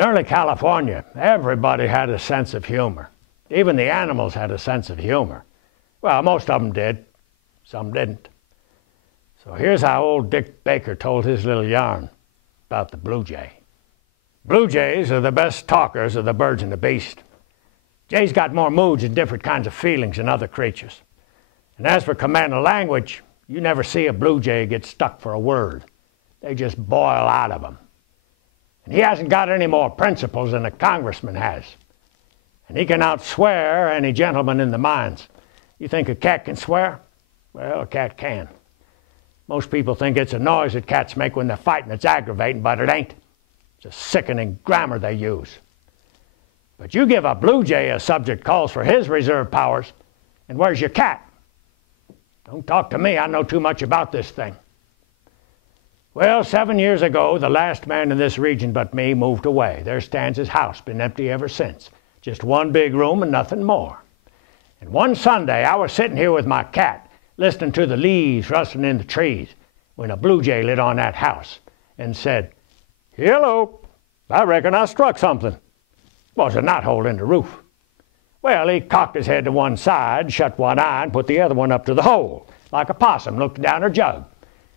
In early California, everybody had a sense of humor. Even the animals had a sense of humor. Well, most of them did. Some didn't. So here's how old Dick Baker told his little yarn about the blue jay. Blue jays are the best talkers of the birds and the beast. Jays got more moods and different kinds of feelings than other creatures. And as for command of language, you never see a blue jay get stuck for a word. They just boil out of them. And he hasn't got any more principles than a congressman has. And he can outswear any gentleman in the mines. You think a cat can swear? Well, a cat can. Most people think it's a noise that cats make when they're fighting that's aggravating, but it ain't. It's a sickening grammar they use. But you give a blue jay a subject calls for his reserve powers, and where's your cat? Don't talk to me, I know too much about this thing. Well, 7 years ago, the last man in this region but me moved away. There stands his house, been empty ever since. Just one big room and nothing more. And one Sunday, I was sitting here with my cat, listening to the leaves rustling in the trees, when a blue jay lit on that house and said, "Hello, I reckon I struck something." Was a knothole in the roof. Well, he cocked his head to one side, shut one eye, and put the other one up to the hole, like a possum looking down her jug.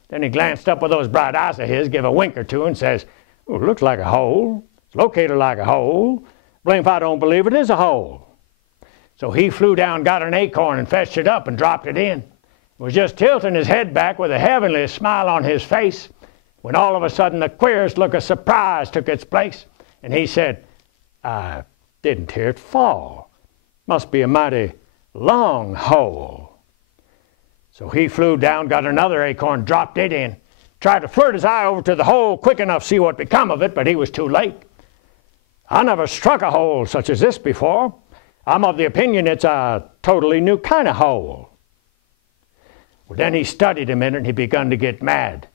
Then he glanced up with those bright eyes of his, give a wink or two, and says, "Oh, it looks like a hole. It's located like a hole. Blame if I don't believe it is a hole." So he flew down, got an acorn, and fetched it up and dropped it in. Was just tilting his head back with the heavenliest smile on his face, when all of a sudden the queerest look of surprise took its place, and he said, "I didn't hear it fall. Must be a mighty long hole." So he flew down, got another acorn, dropped it in, tried to flirt his eye over to the hole quick enough to see what become of it, but he was too late. "I never struck a hole such as this before. I'm of the opinion it's a totally new kind of hole." Well, then he studied a minute and he begun to get mad.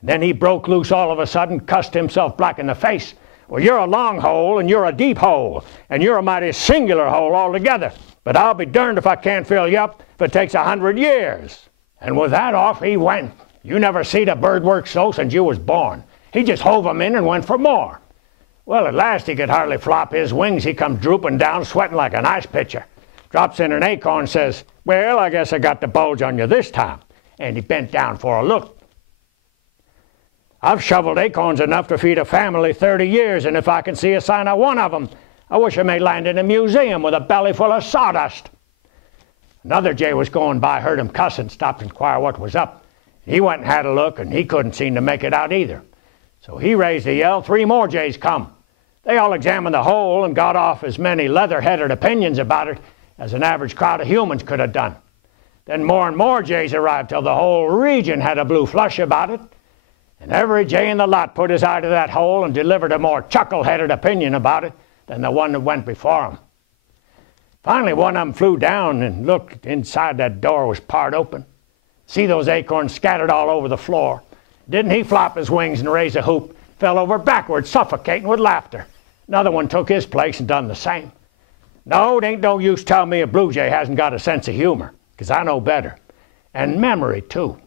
And then he broke loose all of a sudden, cussed himself black in the face. "Well, you're a long hole and you're a deep hole, and you're a mighty singular hole altogether. But I'll be darned if I can't fill you up if it takes 100 years. And with that, off he went. You never seen a bird work so since you was born. He just hove 'em in and went for more. Well, at last he could hardly flop his wings. He come drooping down, sweating like an ice pitcher. Drops in an acorn, says, "Well, I guess I got the bulge on you this time." And he bent down for a look. "I've shoveled acorns enough to feed a family 30 years, and if I can see a sign of one of them, I wish I may land in a museum with a belly full of sawdust." Another jay was going by, heard him cussing, stopped to inquire what was up. He went and had a look, and he couldn't seem to make it out either. So he raised a yell, 3 more jays come. They all examined the hole and got off as many leather-headed opinions about it as an average crowd of humans could have done. Then more and more jays arrived till the whole region had a blue flush about it. And every jay in the lot put his eye to that hole and delivered a more chuckle-headed opinion about it than the one that went before him. Finally, one of them flew down and looked inside. That door was part open. See those acorns scattered all over the floor. Didn't he flop his wings and raise a whoop, fell over backwards, suffocating with laughter. Another one took his place and done the same. No, it ain't no use telling me a blue jay hasn't got a sense of humor, because I know better. And memory, too.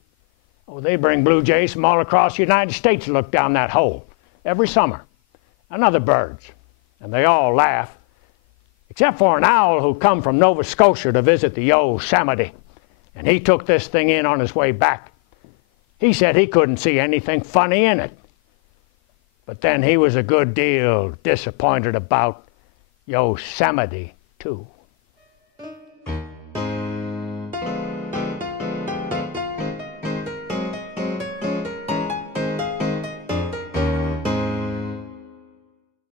Oh, they bring blue jays from all across the United States to look down that hole every summer, and other birds, and they all laugh, except for an owl who come from Nova Scotia to visit the Yosemite, and he took this thing in on his way back. He said he couldn't see anything funny in it, but then he was a good deal disappointed about Yosemite, too.